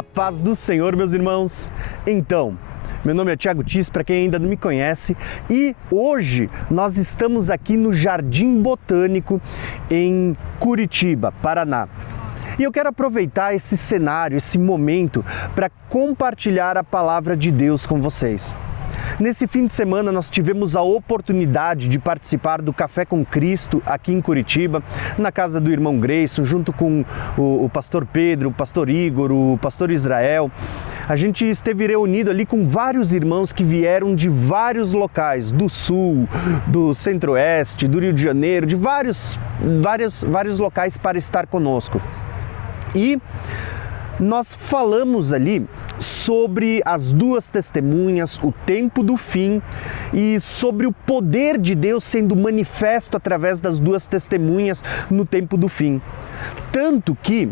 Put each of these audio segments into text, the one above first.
A paz do Senhor, meus irmãos. Então, meu nome é Thiago Tis, para quem ainda não me conhece, e hoje nós estamos aqui no Jardim Botânico em Curitiba, Paraná. E eu quero aproveitar esse cenário, esse momento, para compartilhar a palavra de Deus com vocês. Nesse fim de semana nós tivemos a oportunidade de participar do Café com Cristo aqui em Curitiba, na casa do irmão Grayson, junto com o pastor Pedro, o pastor Igor, o pastor Israel. A gente esteve reunido ali com vários irmãos que vieram de vários locais, do Sul, do Centro-Oeste, do Rio de Janeiro, de vários locais para estar conosco. E nós falamos ali sobre as duas testemunhas, o tempo do fim e sobre o poder de Deus sendo manifesto através das duas testemunhas no tempo do fim. Tanto que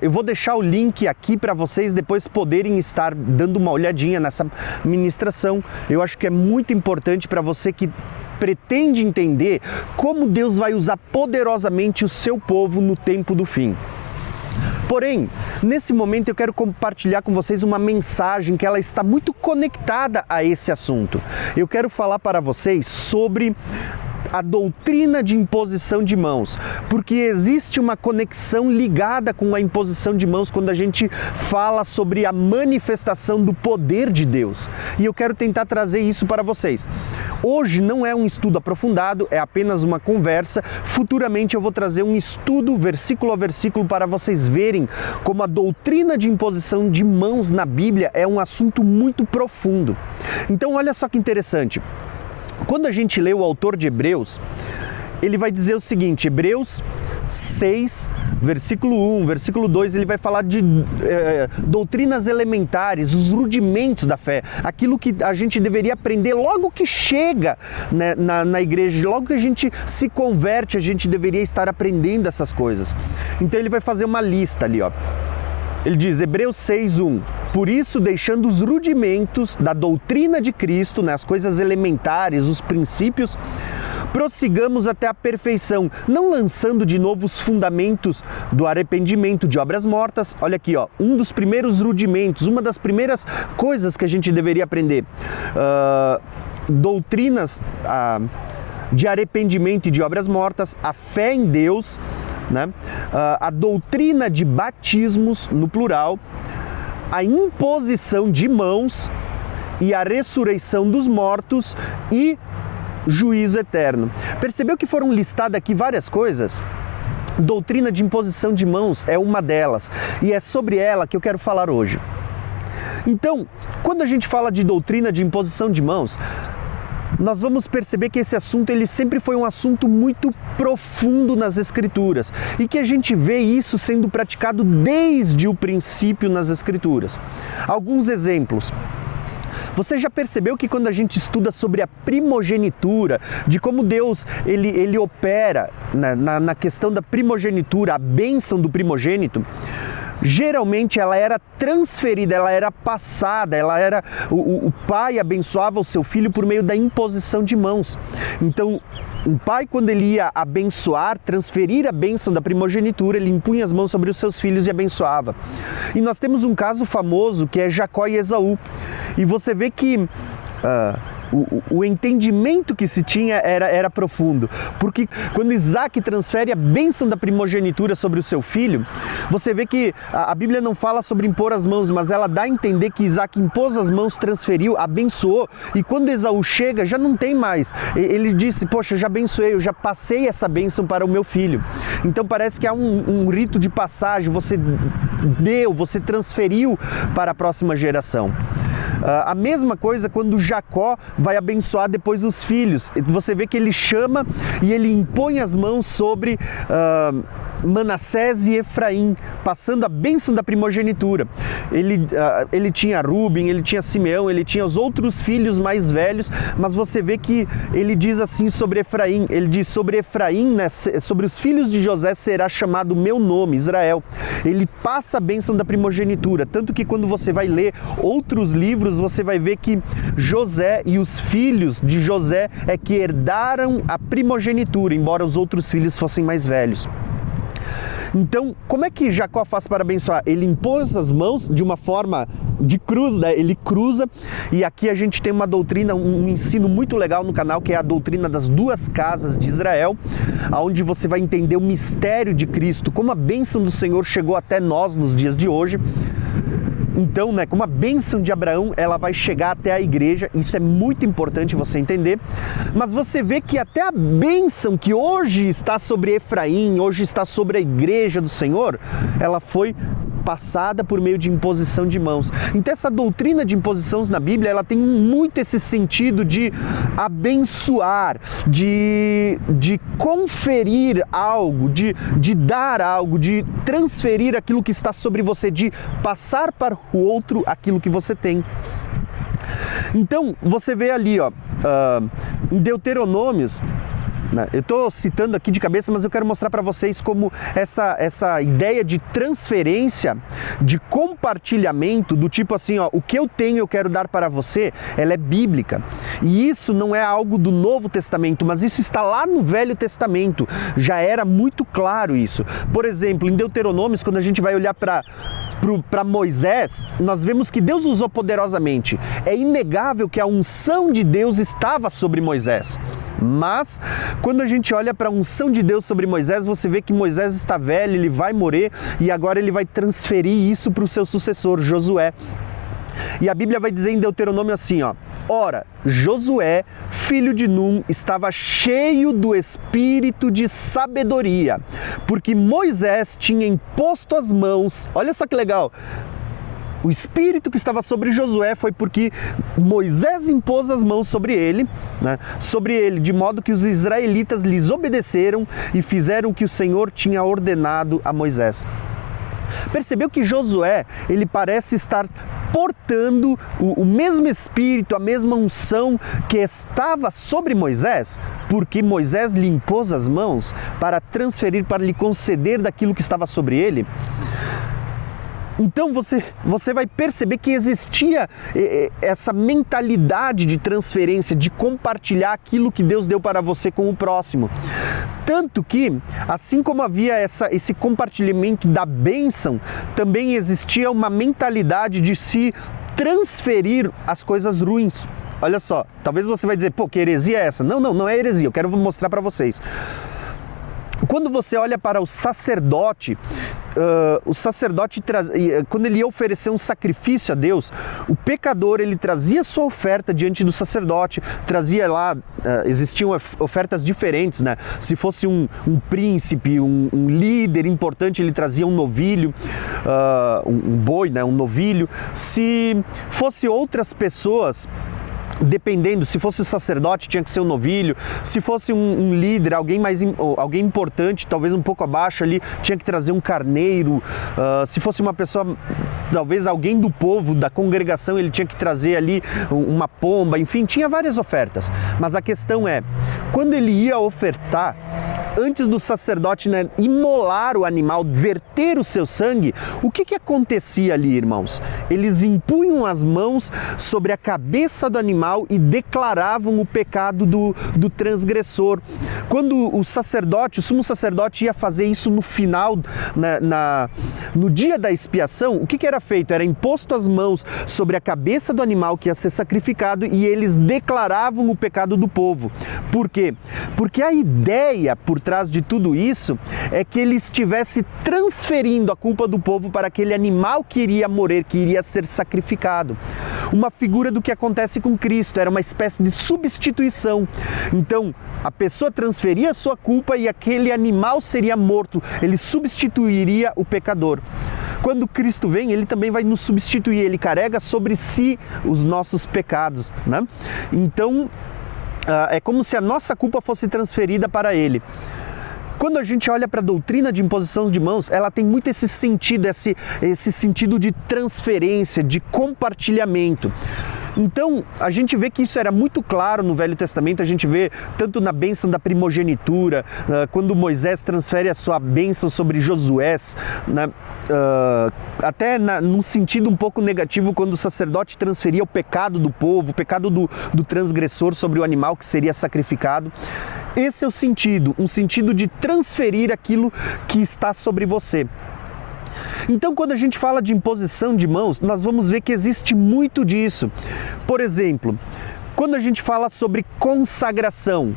eu vou deixar o link aqui para vocês depois poderem estar dando uma olhadinha nessa ministração. Eu acho que é muito importante para você que pretende entender como Deus vai usar poderosamente o seu povo no tempo do fim. Porém, nesse momento eu quero compartilhar com vocês uma mensagem que ela está muito conectada a esse assunto. Eu quero falar para vocês sobre a doutrina de imposição de mãos, porque existe uma conexão ligada com a imposição de mãos quando a gente fala sobre a manifestação do poder de Deus. E eu quero tentar trazer isso para vocês. Hoje não é um estudo aprofundado, é apenas uma conversa. Futuramente eu vou trazer um estudo versículo a versículo para vocês verem como a doutrina de imposição de mãos na Bíblia é um assunto muito profundo. Então olha só que interessante. Quando a gente lê o autor de Hebreus, ele vai dizer o seguinte, Hebreus 6, versículo 1, versículo 2, ele vai falar de doutrinas elementares, os rudimentos da fé, aquilo que a gente deveria aprender logo que chega, né, na igreja, logo que a gente se converte, a gente deveria estar aprendendo essas coisas. Então ele vai fazer uma lista ali, ó. Ele diz, Hebreus 6:1, por isso, deixando os rudimentos da doutrina de Cristo, né, as coisas elementares, os princípios, prossigamos até a perfeição, não lançando de novo os fundamentos do arrependimento de obras mortas. Olha aqui, ó, um dos primeiros rudimentos, uma das primeiras coisas que a gente deveria aprender. Doutrinas de arrependimento e de obras mortas, a fé em Deus, né? A doutrina de batismos, no plural, a imposição de mãos e a ressurreição dos mortos e juízo eterno. Percebeu que foram listadas aqui várias coisas? Doutrina de imposição de mãos é uma delas e é sobre ela que eu quero falar hoje. Então, quando a gente fala de doutrina de imposição de mãos, nós vamos perceber que esse assunto ele sempre foi um assunto muito profundo nas Escrituras e que a gente vê isso sendo praticado desde o princípio nas Escrituras. Alguns exemplos. Você já percebeu que quando a gente estuda sobre a primogenitura, de como Deus ele opera na questão da primogenitura, a bênção do primogênito, geralmente ela era transferida, ela era passada, o pai abençoava o seu filho por meio da imposição de mãos. Então, um pai, quando ele ia abençoar, transferir a bênção da primogenitura, ele impunha as mãos sobre os seus filhos e abençoava. E nós temos um caso famoso que é Jacó e Esaú. E você vê que o entendimento que se tinha era profundo, porque quando Isaac transfere a bênção da primogenitura sobre o seu filho, você vê que a Bíblia não fala sobre impor as mãos, mas ela dá a entender que Isaac impôs as mãos, transferiu, abençoou, e quando Esaú chega, já não tem mais. Ele disse, poxa, já abençoei, eu já passei essa bênção para o meu filho. Então parece que há um rito de passagem, você transferiu para a próxima geração. A mesma coisa quando Jacó vai abençoar depois os filhos. Você vê que ele chama e ele impõe as mãos sobre Manassés e Efraim, passando a bênção da primogenitura. Ele tinha Rúben, ele tinha Simeão, ele tinha os outros filhos mais velhos, mas você vê que ele diz assim sobre Efraim, ele diz sobre Efraim, né, sobre os filhos de José será chamado meu nome, Israel. Ele passa a bênção da primogenitura, tanto que quando você vai ler outros livros, você vai ver que José e os filhos de José é que herdaram a primogenitura, embora os outros filhos fossem mais velhos. Então, como é que Jacó faz para abençoar? Ele impôs as mãos de uma forma de cruz, né? Ele cruza, e aqui a gente tem uma doutrina, um ensino muito legal no canal, que é a doutrina das duas casas de Israel, onde você vai entender o mistério de Cristo, como a bênção do Senhor chegou até nós nos dias de hoje. Então, né, como a bênção de Abraão, ela vai chegar até a igreja, isso é muito importante você entender, mas você vê que até a bênção que hoje está sobre Efraim, hoje está sobre a igreja do Senhor, ela foi passada por meio de imposição de mãos. Então essa doutrina de imposições na Bíblia, ela tem muito esse sentido de abençoar, de conferir algo, de dar algo, de transferir aquilo que está sobre você, de passar para o outro aquilo que você tem. Então você vê ali, ó, em Deuteronômios, eu estou citando aqui de cabeça, mas eu quero mostrar para vocês como essa ideia de transferência, de compartilhamento, do tipo assim, ó, o que eu tenho eu quero dar para você, ela é bíblica. E isso não é algo do Novo Testamento, mas isso está lá no Velho Testamento. Já era muito claro isso. Por exemplo, em Deuteronômios, quando a gente vai olhar para Moisés, nós vemos que Deus usou poderosamente. É inegável que a unção de Deus estava sobre Moisés. Mas, quando a gente olha para a unção de Deus sobre Moisés, você vê que Moisés está velho, ele vai morrer e agora ele vai transferir isso para o seu sucessor, Josué. E a Bíblia vai dizer em Deuteronômio assim, ó: ora, Josué, filho de Num, estava cheio do espírito de sabedoria, porque Moisés tinha imposto as mãos. Olha só que legal! O espírito que estava sobre Josué foi porque Moisés impôs as mãos sobre ele, de modo que os israelitas lhes obedeceram e fizeram o que o Senhor tinha ordenado a Moisés. Percebeu que Josué, ele parece estar portando o mesmo espírito, a mesma unção que estava sobre Moisés, porque Moisés lhe impôs as mãos para transferir, para lhe conceder daquilo que estava sobre ele. Então você vai perceber que existia essa mentalidade de transferência, de compartilhar aquilo que Deus deu para você com o próximo. Tanto que, assim como havia esse compartilhamento da bênção, também existia uma mentalidade de se transferir as coisas ruins. Olha só, talvez você vai dizer, pô, que heresia é essa? Não é heresia, eu quero mostrar para vocês. Quando você olha para o sacerdote, quando ele ia oferecer um sacrifício a Deus, o pecador, ele trazia sua oferta diante do sacerdote, trazia lá, existiam ofertas diferentes, né? Se fosse um príncipe, um líder importante, ele trazia um novilho, um boi, né? Um novilho. Se fosse outras pessoas, dependendo, se fosse o sacerdote, tinha que ser um novilho. Se fosse um líder, alguém importante, talvez um pouco abaixo ali, tinha que trazer um carneiro. Se fosse uma pessoa, talvez alguém do povo, da congregação, ele tinha que trazer ali uma pomba. Enfim, tinha várias ofertas. Mas a questão é, quando ele ia ofertar, antes do sacerdote, né, imolar o animal, verter o seu sangue, o que acontecia ali, irmãos? Eles impunham as mãos sobre a cabeça do animal e declaravam o pecado do transgressor. Quando o sumo sacerdote ia fazer isso no final, no dia da expiação, o que era feito? Era imposto as mãos sobre a cabeça do animal que ia ser sacrificado e eles declaravam o pecado do povo. Por quê? Porque a ideia por trás de tudo isso é que ele estivesse transferindo a culpa do povo para aquele animal que iria morrer, que iria ser sacrificado. Uma figura do que acontece com Cristo, era uma espécie de substituição. Então, a pessoa transferia a sua culpa e aquele animal seria morto, ele substituiria o pecador. Quando Cristo vem, ele também vai nos substituir, ele carrega sobre si os nossos pecados, né? Então, é como se a nossa culpa fosse transferida para ele. Quando a gente olha para a doutrina de imposição de mãos, ela tem muito esse sentido, esse sentido de transferência, de compartilhamento. Então, a gente vê que isso era muito claro no Velho Testamento, a gente vê tanto na bênção da primogenitura, quando Moisés transfere a sua bênção sobre Josué, né? Até num sentido um pouco negativo, quando o sacerdote transferia o pecado do povo, o pecado do transgressor sobre o animal que seria sacrificado. Esse é o sentido, um sentido de transferir aquilo que está sobre você. Então, quando a gente fala de imposição de mãos, nós vamos ver que existe muito disso. Por exemplo, quando a gente fala sobre consagração,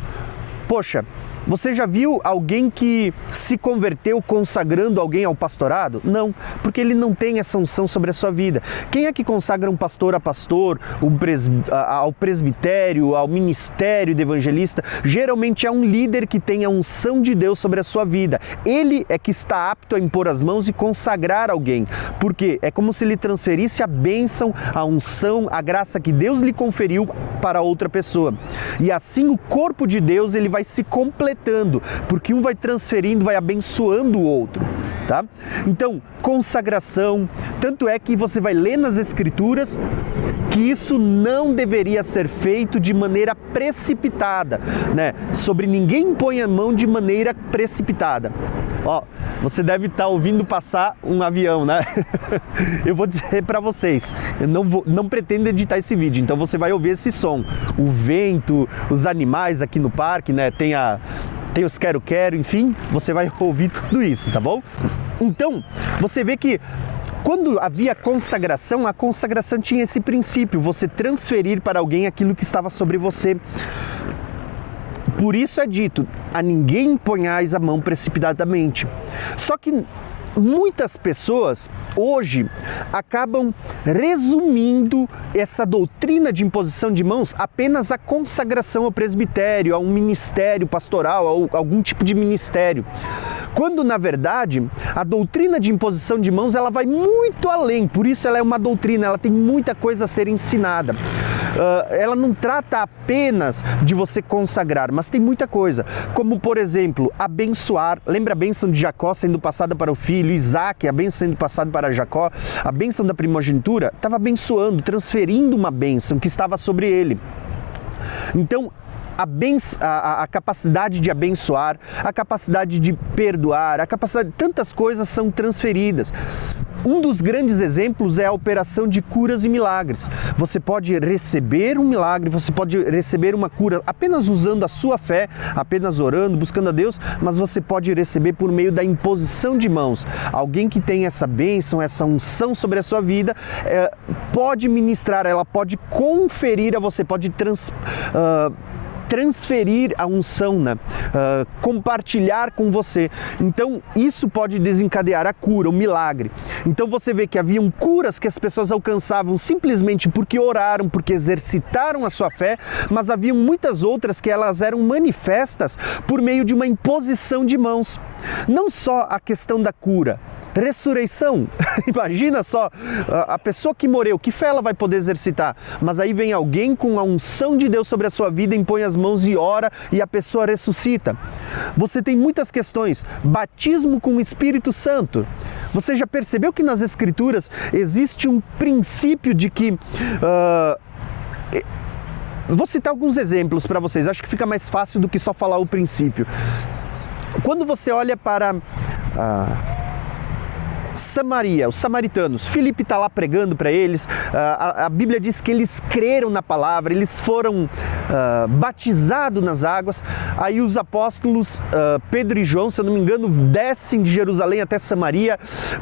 poxa, você já viu alguém que se converteu consagrando alguém ao pastorado? Não, porque ele não tem essa unção sobre a sua vida. Quem é que consagra um pastor a pastor, ao presbitério, ao ministério de evangelista? Geralmente é um líder que tem a unção de Deus sobre a sua vida. Ele é que está apto a impor as mãos e consagrar alguém. Por quê? É como se ele transferisse a bênção, a unção, a graça que Deus lhe conferiu para outra pessoa. E assim o corpo de Deus ele vai se completando, porque um vai transferindo, vai abençoando o outro, tá? Então, consagração, tanto é que você vai ler nas Escrituras que isso não deveria ser feito de maneira precipitada, né? Sobre ninguém põe a mão de maneira precipitada. Ó, você deve estar ouvindo passar um avião, né? Eu vou dizer para vocês, eu não pretendo editar esse vídeo, então você vai ouvir esse som, o vento, os animais aqui no parque, né? Tem os quero-quero, enfim, você vai ouvir tudo isso, tá bom? Então, você vê que quando havia consagração, a consagração tinha esse princípio, você transferir para alguém aquilo que estava sobre você. Por isso é dito, a ninguém ponhais a mão precipitadamente. Só que muitas pessoas hoje acabam resumindo essa doutrina de imposição de mãos apenas à consagração ao presbitério, a um ministério pastoral, a algum tipo de ministério. Quando, na verdade, a doutrina de imposição de mãos ela vai muito além, por isso ela é uma doutrina, ela tem muita coisa a ser ensinada. Ela não trata apenas de você consagrar, mas tem muita coisa, como, por exemplo, abençoar. Lembra a bênção de Jacó sendo passada para o filho, Isaac, a bênção sendo passada para Jacó, a bênção da primogenitura, estava abençoando, transferindo uma bênção que estava sobre ele. Então, a capacidade de abençoar, a capacidade de perdoar, a capacidade, tantas coisas são transferidas. Um dos grandes exemplos é a operação de curas e milagres. Você pode receber um milagre, você pode receber uma cura apenas usando a sua fé, apenas orando, buscando a Deus, mas você pode receber por meio da imposição de mãos. Alguém que tem essa bênção, essa unção sobre a sua vida, pode ministrar, ela pode conferir a você, pode transferir a unção, né? Compartilhar com você. Então, isso pode desencadear a cura, o milagre. Então, você vê que haviam curas que as pessoas alcançavam simplesmente porque oraram, porque exercitaram a sua fé, mas haviam muitas outras que elas eram manifestas por meio de uma imposição de mãos. Não só a questão da cura, ressurreição, imagina só, a pessoa que morreu, que fé ela vai poder exercitar? Mas aí vem alguém com a unção de Deus sobre a sua vida, impõe as mãos e ora e a pessoa ressuscita. Você tem muitas questões, batismo com o Espírito Santo. Você já percebeu que nas Escrituras existe um princípio de que... Vou citar alguns exemplos para vocês, acho que fica mais fácil do que só falar o princípio. Quando você olha para... Samaria, os samaritanos, Filipe está lá pregando para eles, a Bíblia diz que eles creram na palavra, eles foram batizados nas águas, aí os apóstolos Pedro e João, se eu não me engano, descem de Jerusalém até Samaria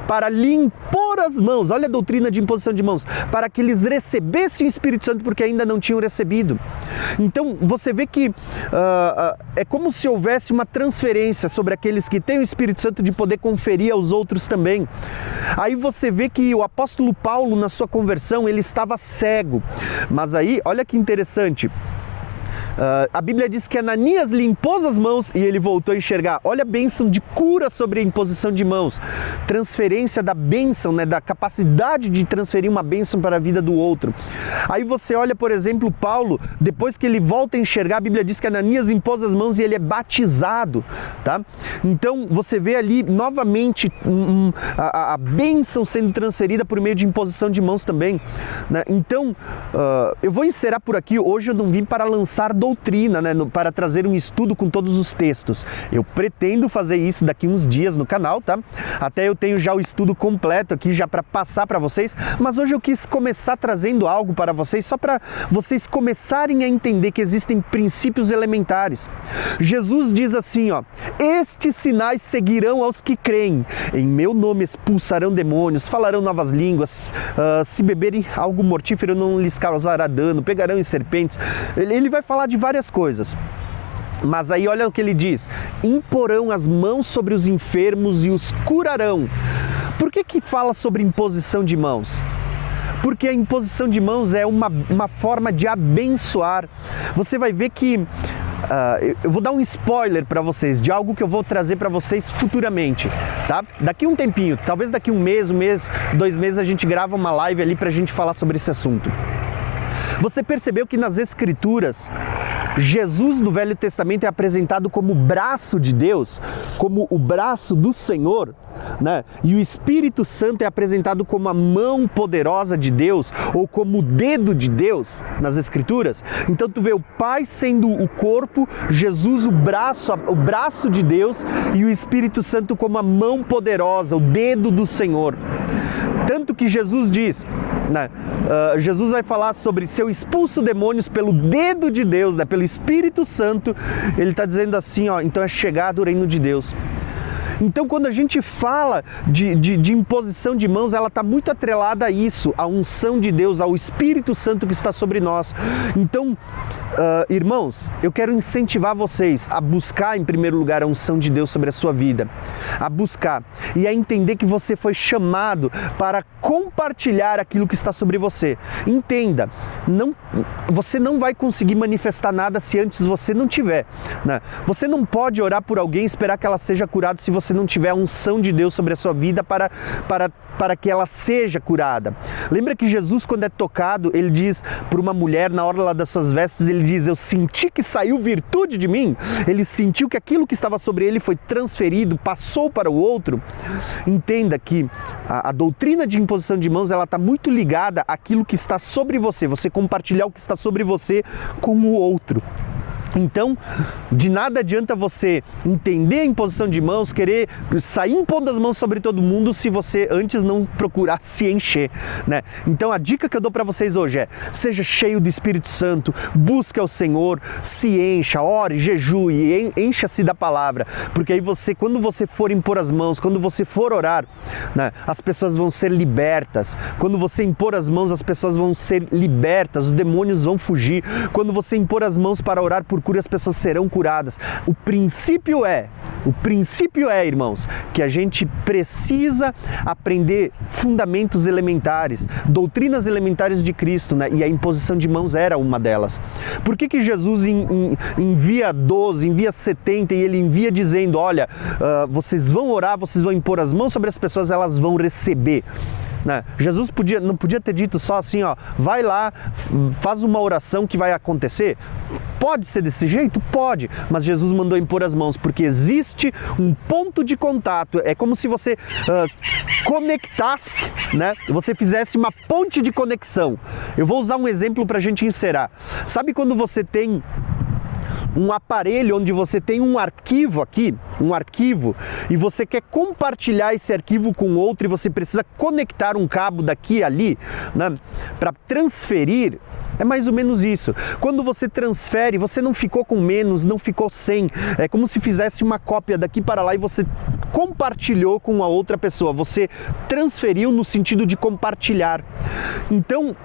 para lhe impor as mãos, olha a doutrina de imposição de mãos, para que eles recebessem o Espírito Santo porque ainda não tinham recebido. Então você vê que é como se houvesse uma transferência sobre aqueles que têm o Espírito Santo de poder conferir aos outros também. Aí você vê que o apóstolo Paulo, na sua conversão, ele estava cego. Mas aí, olha que interessante, A Bíblia diz que Ananias lhe impôs as mãos e ele voltou a enxergar. Olha a bênção de cura sobre a imposição de mãos. Transferência da bênção, né, da capacidade de transferir uma bênção para a vida do outro. Aí você olha, por exemplo, Paulo, depois que ele volta a enxergar, a Bíblia diz que Ananias impôs as mãos e ele é batizado, tá? Então você vê ali novamente a bênção sendo transferida por meio de imposição de mãos também, né? Então eu vou encerrar por aqui. Hoje eu não vim para lançar doutrina, né, para trazer um estudo com todos os textos. Eu pretendo fazer isso daqui uns dias no canal, tá? Até eu tenho já o estudo completo aqui já para passar para vocês, mas hoje eu quis começar trazendo algo para vocês, só para vocês começarem a entender que existem princípios elementares. Jesus diz assim, ó: estes sinais seguirão aos que creem. Em meu nome expulsarão demônios, falarão novas línguas, se beberem algo mortífero não lhes causará dano, pegarão em serpentes. Ele vai falar de várias coisas. Mas aí olha o que ele diz: imporão as mãos sobre os enfermos e os curarão. Por que fala sobre imposição de mãos? Porque a imposição de mãos é uma forma de abençoar. Você vai ver que eu vou dar um spoiler para vocês de algo que eu vou trazer para vocês futuramente, tá? Daqui um tempinho, talvez daqui um mês, 2 meses, a gente grava uma live ali para a gente falar sobre esse assunto. Você percebeu que nas Escrituras, Jesus do Velho Testamento é apresentado como o braço de Deus, como o braço do Senhor, né? E o Espírito Santo é apresentado como a mão poderosa de Deus ou como o dedo de Deus nas Escrituras. Então tu vê o Pai sendo o corpo, Jesus o braço de Deus e o Espírito Santo como a mão poderosa, o dedo do Senhor. Tanto que Jesus diz, né, Jesus vai falar sobre se eu expulso demônios pelo dedo de Deus, né, pelo Espírito Santo. Ele está dizendo assim, ó, então é chegado o reino de Deus. Então, quando a gente fala de imposição de mãos, ela está muito atrelada a isso, à unção de Deus, ao Espírito Santo que está sobre nós. Então, irmãos, eu quero incentivar vocês a buscar, em primeiro lugar, a unção de Deus sobre a sua vida. A buscar e a entender que você foi chamado para compartilhar aquilo que está sobre você. Entenda, você não vai conseguir manifestar nada se antes você não tiver, né? Você não pode orar por alguém e esperar que ela seja curada se você não tiver a unção de Deus sobre a sua vida para que ela seja curada. Lembra que Jesus, quando é tocado, ele diz para uma mulher, na hora lá das suas vestes, ele diz: eu senti que saiu virtude de mim. Ele sentiu que aquilo que estava sobre ele foi transferido, passou para o outro. Entenda que a doutrina de imposição de mãos, ela está muito ligada àquilo que está sobre você, você compartilhar o que está sobre você com o outro. Então, de nada adianta você entender a imposição de mãos, querer sair impondo as mãos sobre todo mundo se você antes não procurar se encher, né? Então, a dica que eu dou para vocês hoje é: seja cheio do Espírito Santo, busque ao Senhor, se encha, ore, jejue, encha-se da palavra, porque aí quando você for impor as mãos, quando você for orar, né, as pessoas vão ser libertas. Quando você impor as mãos, as pessoas vão ser libertas, os demônios vão fugir. Quando você impor as mãos para orar por cura, as pessoas serão curadas. O princípio é, irmãos, que a gente precisa aprender fundamentos elementares, doutrinas elementares de Cristo, né? E a imposição de mãos era uma delas. Por que Jesus envia 12, envia 70 e ele envia dizendo: olha, vocês vão orar, vocês vão impor as mãos sobre as pessoas, elas vão receber? Né? Jesus não podia ter dito só assim, ó, vai lá, faz uma oração que vai acontecer. Pode ser desse jeito? Pode, mas Jesus mandou impor as mãos, porque existe um ponto de contato. É como se você conectasse, né? Você fizesse uma ponte de conexão. Eu vou usar um exemplo para a gente encerrar. Sabe quando você tem um aparelho onde você tem um arquivo aqui, e você quer compartilhar esse arquivo com outro e você precisa conectar um cabo daqui e ali, né, para transferir? É mais ou menos isso. Quando você transfere, você não ficou com menos, não ficou sem. É como se fizesse uma cópia daqui para lá e você compartilhou com a outra pessoa. Você transferiu no sentido de compartilhar. Então,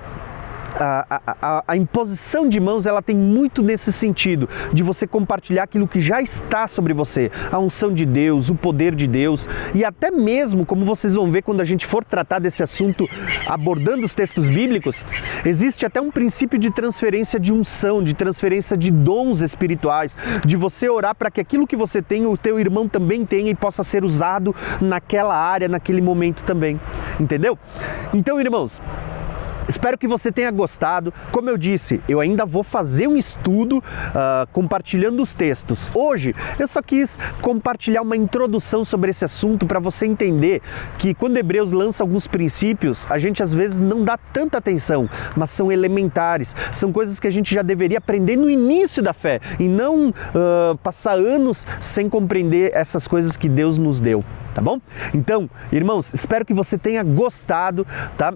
a imposição de mãos, ela tem muito nesse sentido, de você compartilhar aquilo que já está sobre você, a unção de Deus, o poder de Deus, e até mesmo, como vocês vão ver quando a gente for tratar desse assunto, abordando os textos bíblicos, existe até um princípio de transferência de unção, de transferência de dons espirituais, de você orar para que aquilo que você tem, o teu irmão também tenha e possa ser usado naquela área, naquele momento também, entendeu? Então, irmãos, espero que você tenha gostado. Como eu disse, eu ainda vou fazer um estudo compartilhando os textos. Hoje eu só quis compartilhar uma introdução sobre esse assunto para você entender que quando Hebreus lança alguns princípios, a gente às vezes não dá tanta atenção, mas são elementares, são coisas que a gente já deveria aprender no início da fé e não passar anos sem compreender essas coisas que Deus nos deu. Tá bom? Então, irmãos, espero que você tenha gostado, tá?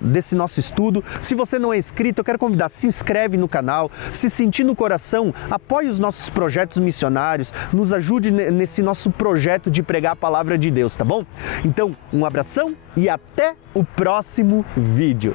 Desse nosso estudo. Se você não é inscrito, eu quero convidar, se inscreve no canal, se sentir no coração, apoie os nossos projetos missionários, nos ajude nesse nosso projeto de pregar a palavra de Deus, tá bom? Então, um abração e até o próximo vídeo.